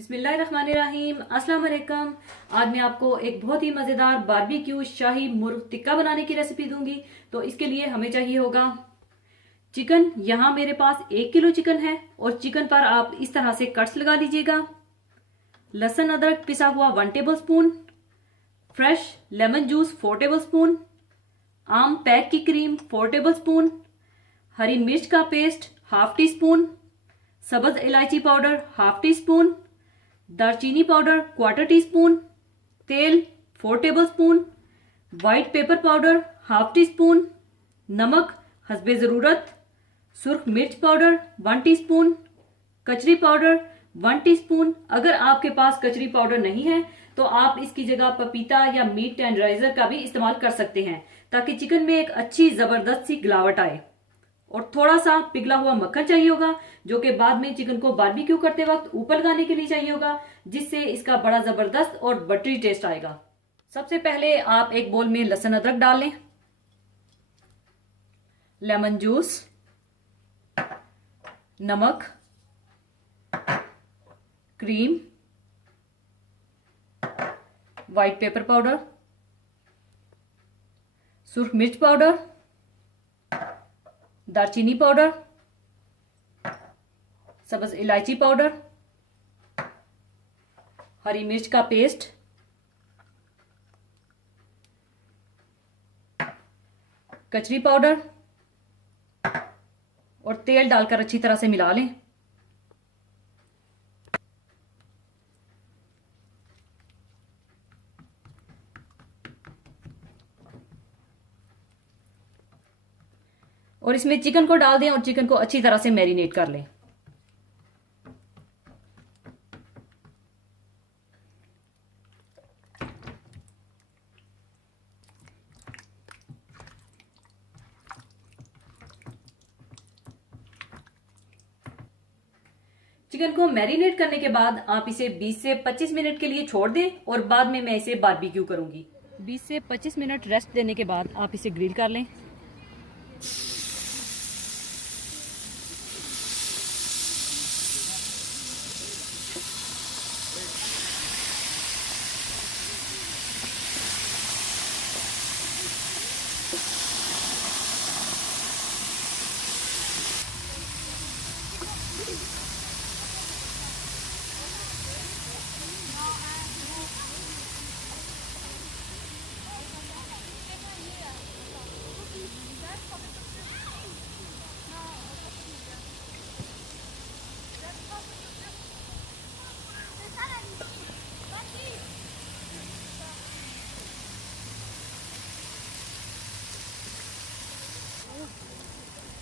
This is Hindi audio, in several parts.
बिस्मिल्लाहिर्रहमानिर्रहीम। अस्सलाम वालेकुम। आज मैं आपको एक बहुत ही मज़ेदार बारबेक्यू शाही मुर्ग टिक्का बनाने की रेसिपी दूंगी। तो इसके लिए हमें चाहिए होगा चिकन। यहाँ मेरे पास 1 किलो चिकन है और चिकन पर आप इस तरह से कट्स लगा लीजिएगा। लहसुन अदरक पिसा हुआ 1 table spoon, fresh lemon juice 4 table spoon, आम पैक की क्रीम 4 टेबल स्पून, हरी मिर्च का पेस्ट 1/2 टी स्पून, सब्ज इलायची पाउडर 1/2 टी स्पून, दालचीनी पाउडर 1/4 टी स्पून, तेल 4 table spoon, white pepper powder 1/2 tea spoon, नमक हस्बे ज़रूरत, सुर्ख मिर्च पाउडर 1 टी स्पून, कचरी पाउडर 1 टी स्पून। अगर आपके पास कचरी पाउडर नहीं है तो आप इसकी जगह पपीता या मीट टेंडराइजर का भी इस्तेमाल कर सकते हैं, ताकि चिकन में एक अच्छी जबरदस्त सी गिलावट आए। और थोड़ा सा पिघला हुआ मक्खन चाहिए होगा, जो कि बाद में चिकन को बारबेक्यू करते वक्त ऊपर लगाने के लिए चाहिए होगा, जिससे इसका बड़ा जबरदस्त और बटरी टेस्ट आएगा। सबसे पहले आप एक बोल में लहसुन अदरक डाल लें, लेमन जूस, नमक, क्रीम, व्हाइट पेपर पाउडर, सुर्ख मिर्च पाउडर, दालचीनी पाउडर, सब्ज इलायची पाउडर, हरी मिर्च का पेस्ट, कचरी पाउडर और तेल डालकर अच्छी तरह से मिला लें। और इसमें चिकन को डाल दें और चिकन को अच्छी तरह से मैरिनेट कर लें। चिकन को मैरिनेट करने के बाद आप इसे 20 से 25 मिनट के लिए छोड़ दें और बाद में मैं इसे बारबेक्यू करूंगी। 20 से 25 मिनट रेस्ट देने के बाद आप इसे ग्रिल कर लें।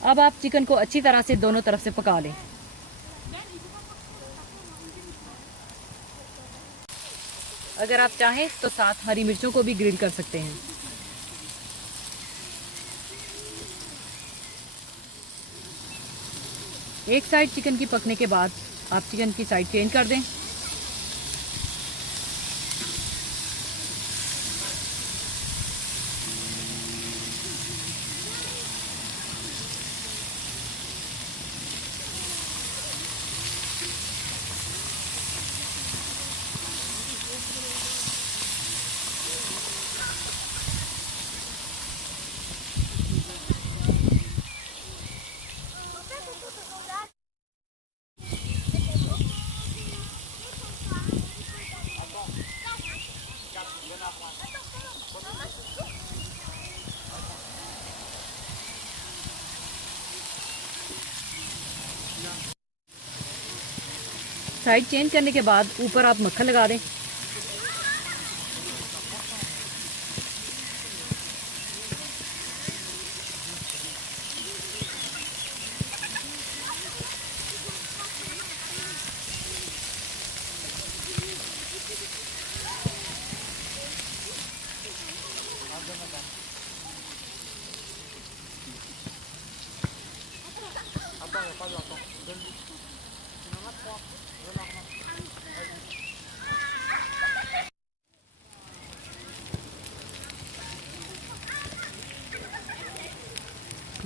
अब आप चिकन को अच्छी तरह से दोनों तरफ से पका लें। अगर आप चाहें तो साथ हरी मिर्चों को भी ग्रिल कर सकते हैं। एक साइड चिकन की पकने के बाद आप चिकन की साइड चेंज कर दें। साइड चेंज करने के बाद ऊपर आप मक्खन लगा दें।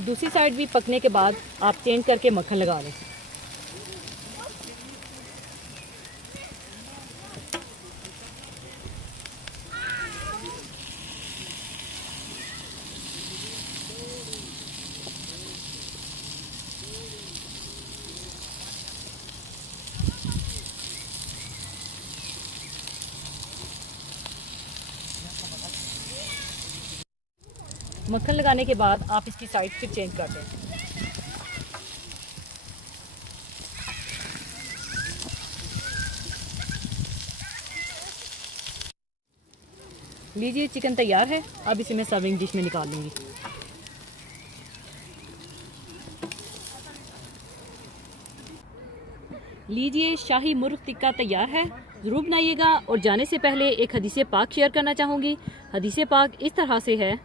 दूसरी साइड भी पकने के बाद आप चेंज करके मक्खन लगा लें। मक्खन लगाने के बाद आप इसकी साइड फिर चेंज कर दें। लीजिए चिकन तैयार है। अब इसे मैं सर्विंग डिश में निकाल लूँगी। लीजिए शाही मुर्ग टिक्का तैयार है। ज़रूर बनाइएगा। और जाने से पहले एक हदीस पाक शेयर करना चाहूँगी। हदीस पाक इस तरह से है,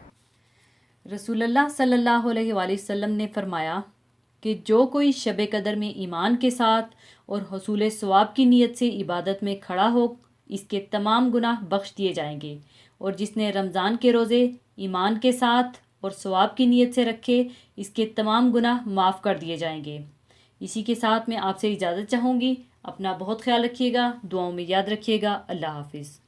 रसूलुल्लाह सल्लल्लाहु अलैहि वसल्लम ने फरमाया कि जो कोई शब कदर में ईमान के साथ और हसूल सवाब की नीयत से इबादत में खड़ा हो, इसके तमाम गुनाह बख्श दिए जाएंगे। और जिसने रमज़ान के रोज़े ईमान के साथ और सवाब की नीयत से रखे, इसके तमाम गुनाह माफ़ कर दिए जाएंगे। इसी के साथ मैं आपसे इजाज़त चाहूँगी। अपना बहुत ख्याल रखिएगा, दुआओं में याद रखिएगा। अल्लाह हाफिज़।